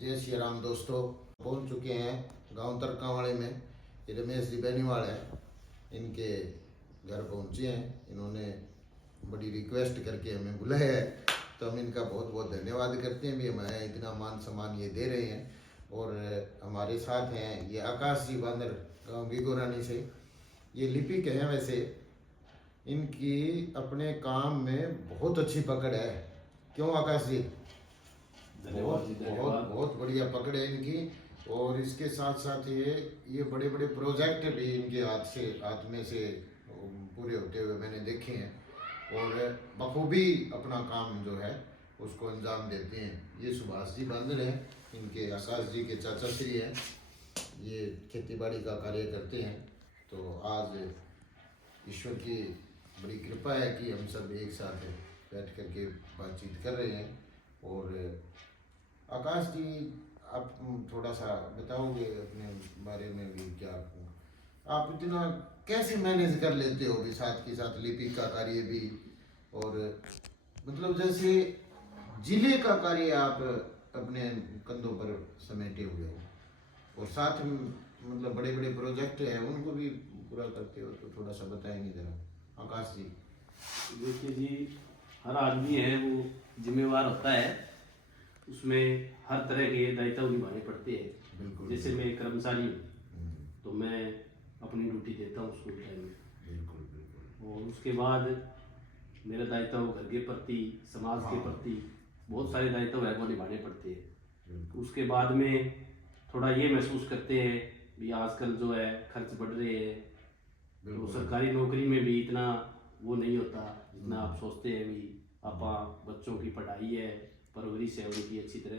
जय श्री राम दोस्तों, पहुंच चुके हैं गांव तरकावाड़े में। ये रमेश जी बेनीवाल है, इनके घर पहुंचे हैं। इन्होंने बड़ी रिक्वेस्ट करके हमें बुलाया है, तो हम इनका बहुत बहुत धन्यवाद करते हैं भी हमें इतना मान सम्मान ये दे रहे हैं। और हमारे साथ हैं ये आकाश जी बांदर, गाँव गिगोरानी से। ये लिपिक हैं वैसे, इनकी अपने काम में बहुत अच्छी पकड़ है। क्यों आकाश जी? धन्यवाद जी, बहुत धन्यवाद। बहुत बढ़िया पकड़ है इनकी। और इसके साथ साथ ये बड़े बड़े प्रोजेक्ट भी इनके हाथ में से पूरे होते हुए मैंने देखे हैं, और बखूबी अपना काम जो है उसको अंजाम देते हैं। ये सुभाष जी बांदर हैं, इनके आकाश जी के चाचा श्री हैं। ये खेतीबाड़ी का कार्य करते हैं। तो आज ईश्वर की बड़ी कृपा है कि हम सब एक साथ बैठ करके बातचीत कर रहे हैं। और आकाश जी, आप थोड़ा सा बताओगे अपने बारे में भी? क्या आप इतना कैसे मैनेज कर लेते हो भी, साथ के साथ लिपिक का कार्य भी, और मतलब जैसे जिले का कार्य आप अपने कंधों पर समेटे हुए हो, और साथ में मतलब बड़े बड़े प्रोजेक्ट हैं उनको भी पूरा करते हो, तो थोड़ा सा बताएंगे जरा आकाश जी। देखिए जी, हर आदमी है वो जिम्मेवार होता है, उसमें हर तरह के दायित्व निभाने पड़ते हैं। बिल्कुल। जैसे मैं कर्मचारी हूँ, हम्म, तो मैं अपनी ड्यूटी देता हूँ स्कूल टाइम में, बिल्कुल बिल्कुल। और उसके बाद मेरा दायित्व घर के प्रति, समाज के प्रति बहुत सारे दायित्व है वो निभाने पड़ते हैं। उसके बाद में थोड़ा ये महसूस करते हैं भी आजकल जो है खर्च बढ़ रहे हैं, तो सरकारी नौकरी में भी इतना वो नहीं होता जितना आप सोचते हैं भी आप बच्चों की पढ़ाई है, परवरिश है, उनकी अच्छी तरह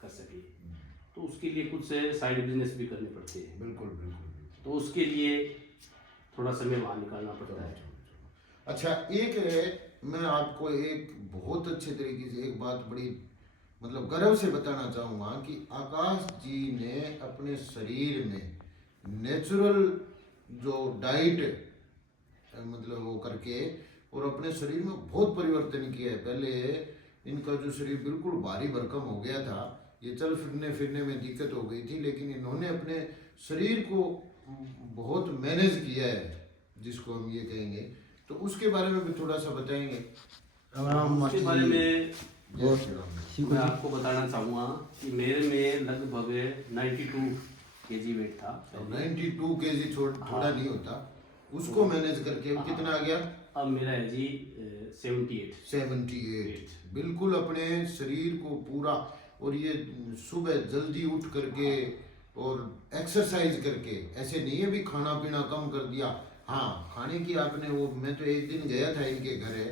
कर सके। तो उसके लिए कुछ साइड बिजनेस भी करने पड़ते हैं। बिल्कुल बिल्कुल। तो उसके लिए थोड़ा समय वहाँ निकालना पड़ता है। अच्छा, एक है, मैं आपको एक बहुत अच्छे तरीके से एक बात बड़ी मतलब गर्व से बताना चाहूँगा कि आकाश जी ने अपने शरीर में नेचुरल जो डाइट मतलब वो करके और अपने शरीर में बहुत परिवर्तन किया है। पहले इनका जो शरीर बिल्कुल भारी भरकम हो गया था, ये चल फिरने में दिक्कत हो गई थी, लेकिन इन्होंने अपने शरीर को बहुत मैनेज किया है, जिसको हम ये कहेंगे। तो उसके बारे में भी थोड़ा सा बताएंगे। उसके बारे में बहुत मैं आपको बताना चाहूँगा कि मेरे में लगभग 92 kg वेट था। 92 kg थोड़ा नहीं होता, उसको मैनेज करके अब कितना आ गया? अब मेरा है जी 78। बिल्कुल अपने शरीर को पूरा, और ये सुबह जल्दी उठ करके और एक्सरसाइज करके, ऐसे नहीं है भी खाना पीना कम कर दिया। हाँ, खाने की आपने वो, मैं तो एक दिन गया था इनके घर है,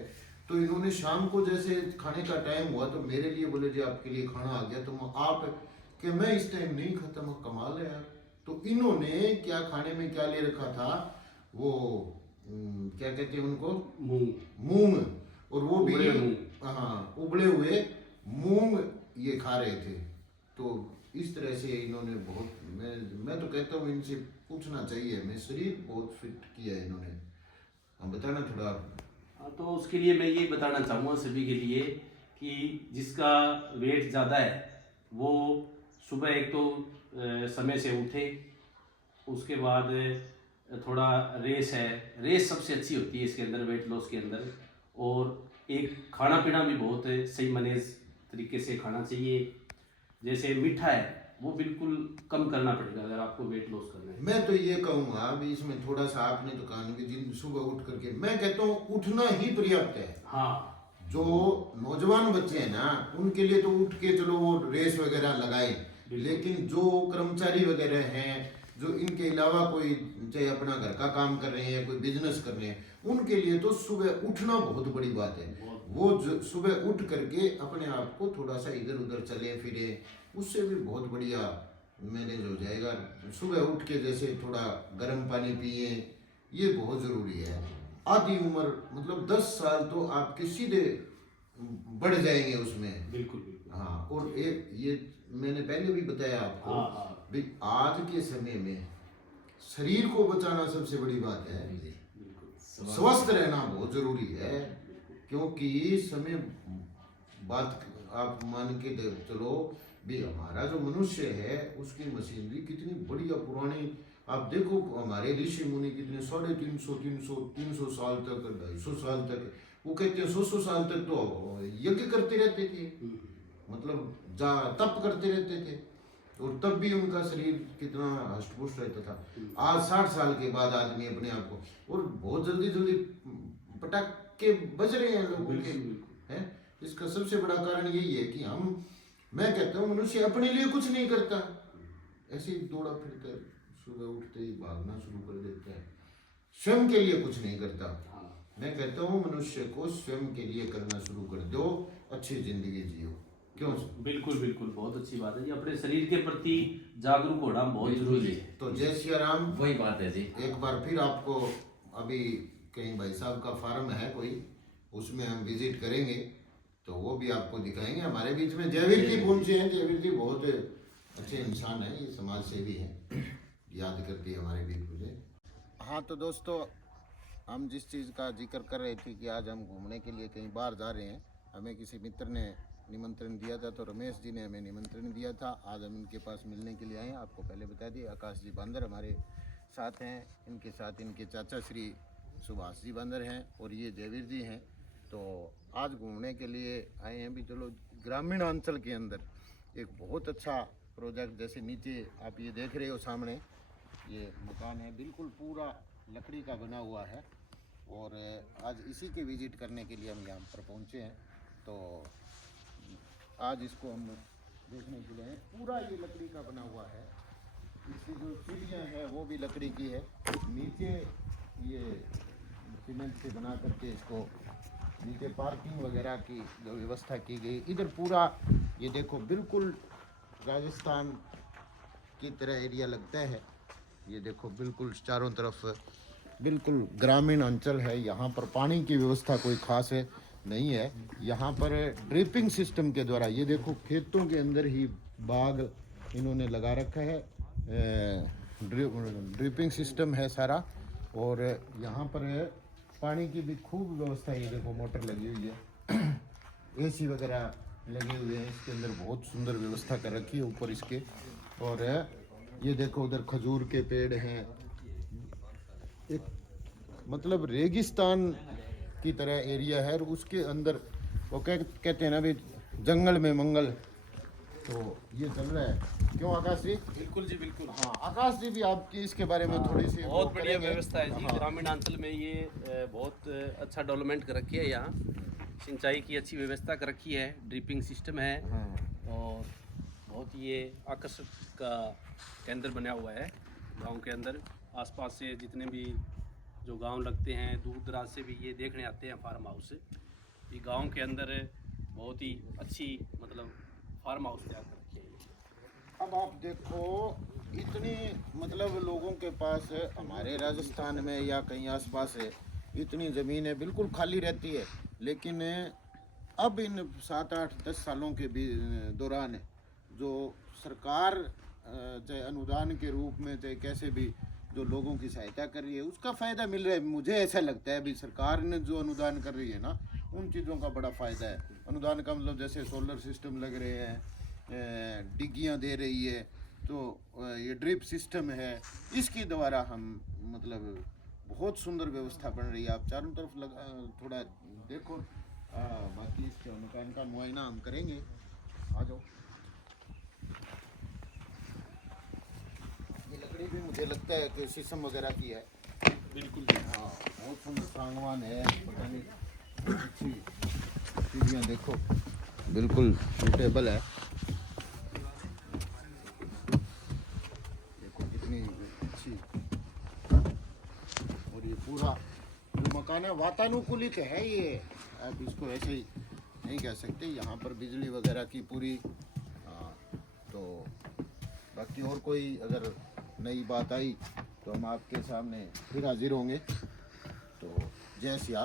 तो इन्होंने शाम को जैसे खाने का टाइम हुआ तो मेरे लिए बोले जी आपके लिए खाना आ गया, तो आप कि मैं इस टाइम नहीं खाता। मैं कमाल है यार। तो इन्होंने क्या खाने में क्या ले रखा था, वो क्या कहते हैं उनको, मूंग, और वो भी हाँ उबले हुए मूंग ये खा रहे थे। तो इस तरह से इन्होंने बहुत, मैं तो कहता हूँ इनसे पूछना चाहिए, मैं शरीर बहुत फिट किया है इन्होंने। हम बताना थोड़ा। तो उसके लिए मैं ये बताना चाहूँगा सभी के लिए कि जिसका वेट ज़्यादा है वो सुबह एक तो समय से उठे, उसके बाद थोड़ा रेस सबसे अच्छी होती है इसके अंदर, वेट लॉस के अंदर। और एक खाना पीना भी बहुत सही मैनेज तरीके से खाना चाहिए। जैसे मीठा है वो बिल्कुल कम करना पड़ेगा अगर आपको वेट लॉस करना है। मैं तो ये कहूँगा अभी इसमें थोड़ा सा, आपने तो कहा कि दिन सुबह उठ करके, मैं कहता हूँ उठना ही पर्याप्त है। हाँ, जो नौजवान बच्चे हैं ना, उनके लिए तो उठ के चलो वो रेस वगैरह लगाए, लेकिन जो कर्मचारी वगैरह हैं, जो इनके अलावा कोई चाहे अपना घर का काम कर रहे हैं, कोई बिजनेस कर रहे हैं, उनके लिए तो सुबह उठना बहुत बड़ी बात है। वो सुबह उठ करके अपने आप को थोड़ा सा इधर उधर चले फिरे, उससे भी बहुत बढ़िया मैनेज हो जाएगा। सुबह उठ के जैसे थोड़ा गर्म पानी पिए, ये बहुत ज़रूरी है। आधी उम्र मतलब 10 साल तो आपके सीधे बढ़ जाएंगे उसमें। बिल्कुल बिल्कुल। हाँ, और एक ये मैंने पहले भी बताया आपको, भाई आज के समय में शरीर को बचाना सबसे बड़ी बात है। स्वस्थ रहना बहुत जरूरी है, क्योंकि समय बात आप मान के चलो भी हमारा जो मनुष्य है उसकी मशीनरी कितनी बढ़िया पुरानी। आप देखो हमारे ऋषि मुनि कितने 350 साल तक 250 साल तक, वो कहते हैं 100 साल तक तो यज्ञ करते रहते थे, मतलब जा तप करते रहते थे, और तब भी उनका शरीर कितना हष्टपुष्ट रहता था। आज 60 साल के बाद आदमी अपने आप को, और बहुत जल्दी जल्दी पटाखे बज रहे हैं लोगों के हैं। इसका सबसे बड़ा कारण यही है कि मैं कहता हूँ मनुष्य अपने लिए कुछ नहीं करता, ऐसे ही दौड़ा फिरता है, सुबह उठते ही भागना शुरू कर देता है, स्वयं के लिए कुछ नहीं करता। मैं कहता हूँ मनुष्य को स्वयं के लिए करना शुरू कर दो, अच्छी जिंदगी जियो। क्यों? बिल्कुल बिल्कुल, बहुत अच्छी बात है जी। अपने शरीर के प्रति जागरूक होना बहुत जरूरी है। तो जय सिया राम। वही बात है जी। एक बार फिर आपको अभी कहीं भाई साहब का फार्म है कोई, उसमें हम विजिट करेंगे तो वो भी आपको दिखाएंगे। हमारे बीच में जयवीर जी पहुंचे हैं। जयवीर जी बहुत अच्छे इंसान हैं, ये समाज सेवी हैं, याद करती है हमारे बीच मुझे। हाँ तो दोस्तों, हम जिस चीज़ का जिक्र कर रहे थे कि आज हम घूमने के लिए कहीं बाहर जा रहे हैं, हमें किसी मित्र ने निमंत्रण दिया था, तो रमेश जी ने हमें निमंत्रण दिया था। आज हम इनके पास मिलने के लिए आए हैं। आपको पहले बता दिए आकाश जी बांदर हमारे साथ हैं, इनके साथ इनके चाचा श्री सुभाष जी बांदर हैं, और ये जयवीर जी हैं। तो आज घूमने के लिए आए हैं भी। चलो, ग्रामीण अंचल के अंदर एक बहुत अच्छा प्रोजेक्ट, जैसे नीचे आप ये देख रहे हो सामने ये मकान है, बिल्कुल पूरा लकड़ी का बना हुआ है, और आज इसी के विजिट करने के लिए हम यहाँ पर पहुँचे हैं। तो आज इसको हम देखने के लिए हैं। पूरा ये लकड़ी का बना हुआ है, इसकी जो सीढ़ियाँ हैं वो भी लकड़ी की है, नीचे ये सीमेंट से बना करके इसको नीचे पार्किंग वगैरह की जो व्यवस्था की गई। इधर पूरा ये देखो बिल्कुल राजस्थान की तरह एरिया लगता है। ये देखो बिल्कुल चारों तरफ बिल्कुल ग्रामीण अंचल है। यहाँ पर पानी की व्यवस्था कोई खास है नहीं है। यहाँ पर ड्रिपिंग सिस्टम के द्वारा, ये देखो खेतों के अंदर ही बाग इन्होंने लगा रखा है, ड्रिपिंग सिस्टम है सारा, और यहाँ पर पानी की भी खूब व्यवस्था है। ये देखो मोटर लगी हुई है, एसी वगैरह लगे हुए हैं इसके अंदर, बहुत सुंदर व्यवस्था कर रखी है ऊपर इसके। और ये देखो उधर खजूर के पेड़ हैं, एक मतलब रेगिस्तान की तरह एरिया है, और उसके अंदर वो कहते हैं ना भी जंगल में मंगल, तो ये चल रहा है। क्यों आकाश जी? बिल्कुल जी बिल्कुल। हाँ आकाश जी भी आपकी इसके बारे में थोड़ी सी बहुत बढ़िया करेंगे। व्यवस्था है जी। हाँ। ग्रामीण अंचल में ये बहुत अच्छा डेवलपमेंट कर रखी है। यहाँ सिंचाई की अच्छी व्यवस्था कर रखी है, ड्रिपिंग सिस्टम है, हाँ। और बहुत ये आकर्षक का केंद्र बना हुआ है गांव के अंदर। आसपास से जितने भी जो गांव लगते हैं, दूर दराज से भी ये देखने आते हैं फार्म हाउस। ये गांव के अंदर बहुत ही अच्छी मतलब फार्म हाउस तैयार कर रखी है। अब आप देखो इतनी मतलब लोगों के पास हमारे राजस्थान में या कहीं आसपास है इतनी ज़मीन है बिल्कुल खाली रहती है, लेकिन अब इन 7-8-10 सालों के दौरान जो सरकार चाहे अनुदान के रूप में चाहे कैसे भी जो लोगों की सहायता कर रही है उसका फ़ायदा मिल रहा है। मुझे ऐसा लगता है अभी सरकार ने जो अनुदान कर रही है ना, उन चीज़ों का बड़ा फ़ायदा है। अनुदान का मतलब जैसे सोलर सिस्टम लग रहे हैं, डिग्गियाँ दे रही है, तो ये ड्रिप सिस्टम है, इसके द्वारा हम मतलब बहुत सुंदर व्यवस्था बन रही है। आप चारों तरफ थोड़ा देखो, बाकी इसके मकान का मुआयना हम करेंगे। आ जाओ। ये लकड़ी भी मुझे लगता है कि शीशम वगैरह की है। बिल्कुल। हाँ बहुत सुंदर सागवान है, पता नहीं अच्छी सीढ़ियाँ देखो बिल्कुल सूटेबल है। देखो कितनी अच्छी, और ये पूरा जो मकान है वातानुकूलित है। ये आप इसको ऐसे ही नहीं कह सकते, यहाँ पर बिजली वगैरह की पूरी। तो बाकी और कोई अगर नई बात आई तो हम आपके सामने फिर हाजिर होंगे। तो जय सिया